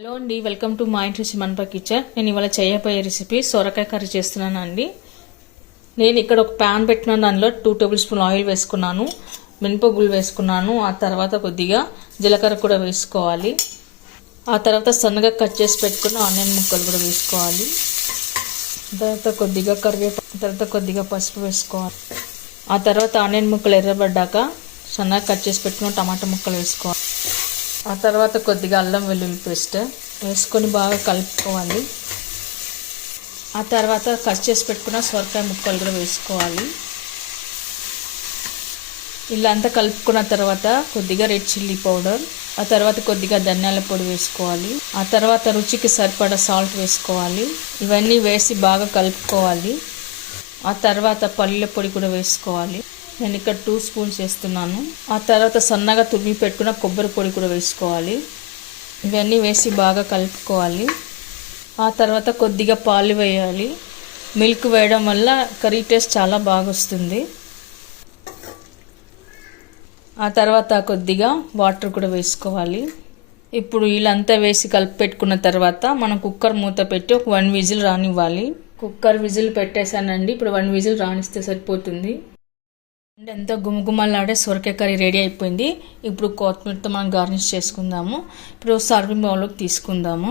Hello అండి, welcome to మా ఇంటి మనపా కిచెన్. నేను ఇవాళ చేయబోయే రెసిపీ సొరకాయ కర్రీ చేస్తున్నాను అండి. నేను ఇక్కడ ఒక ప్యాన్ పెట్టినాను, దానిలో 2 టేబుల్ స్పూన్ ఆయిల్ వేసుకున్నాను, మినపగుళ్ళు వేసుకున్నాను. ఆ తర్వాత కొద్దిగా జీలకర్ర కూడా వేసుకోవాలి. ఆ తర్వాత సన్నగా కట్ చేసి పెట్టుకున్న ఆనియన్ ముక్కలు కూడా వేసుకోవాలి. తర్వాత కొద్దిగా కరివేపాకు, తర్వాత కొద్దిగా పసుపు వేసుకోవాలి. ఆ తర్వాత ఆనియన్ ముక్కలు ఎర్రబడ్డాక సన్నగా కట్ చేసి పెట్టుకున్న టమాటా ముక్కలు వేసుకోవాలి. ఆ తర్వాత కొద్దిగా అల్లం వెల్లుల్లి పేస్ట్ వేసుకొని బాగా కలుపుకోవాలి. ఆ తర్వాత కట్ చేసి పెట్టుకున్న సొరకాయ ముక్కలు కూడా వేసుకోవాలి. ఇలా అంతా కలుపుకున్న తర్వాత కొద్దిగా రెడ్ చిల్లీ పౌడర్, ఆ తర్వాత కొద్దిగా ధనియాల పొడి వేసుకోవాలి. ఆ తర్వాత రుచికి సరిపడా సాల్ట్ వేసుకోవాలి. ఇవన్నీ వేసి బాగా కలుపుకోవాలి. ఆ తర్వాత పల్లీల పొడి కూడా వేసుకోవాలి. నేను ఇక్కడ 2 స్పూన్స్ వేస్తున్నాను. ఆ తర్వాత సన్నగా తురిమి పెట్టుకున్న కొబ్బరి పొడి కూడా వేసుకోవాలి. ఇవన్నీ వేసి బాగా కలుపుకోవాలి. ఆ తర్వాత కొద్దిగా పాలు వేయాలి. మిల్క్ వేయడం వల్ల కర్రీ టేస్ట్ చాలా బాగా వస్తుంది. ఆ తర్వాత కొద్దిగా వాటర్ కూడా వేసుకోవాలి. ఇప్పుడు వీళ్ళంతా వేసి కలిపి పెట్టుకున్న తర్వాత మనం కుక్కర్ మూత పెట్టి ఒక 1 విజిల్ రానివ్వాలి. కుక్కర్ విజిల్ పెట్టేశానండి. ఇప్పుడు 1 విజిల్ రానిస్తే సరిపోతుంది. ఎంతో గుమగుమలాడే సొరకాయ కర్రీ రెడీ అయిపోయింది. ఇప్పుడు కొత్తిమీరతో మనం గార్నిష్ చేసుకుందాము. ఇప్పుడు సర్వింగ్ బౌల్లోకి తీసుకుందాము.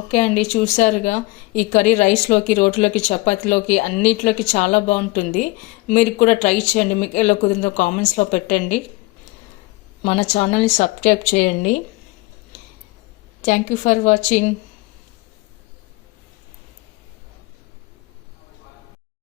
ఓకే అండి, చూసారుగా ఈ కర్రీ రైస్లోకి, రోటీలోకి, చపాతీలోకి అన్నిటిలోకి చాలా బాగుంటుంది. మీరు కూడా ట్రై చేయండి. మీకు ఎలా కుదిరిందో కామెంట్స్లో పెట్టండి. మన ఛానల్ని సబ్స్క్రైబ్ చేయండి. Thank you for watching.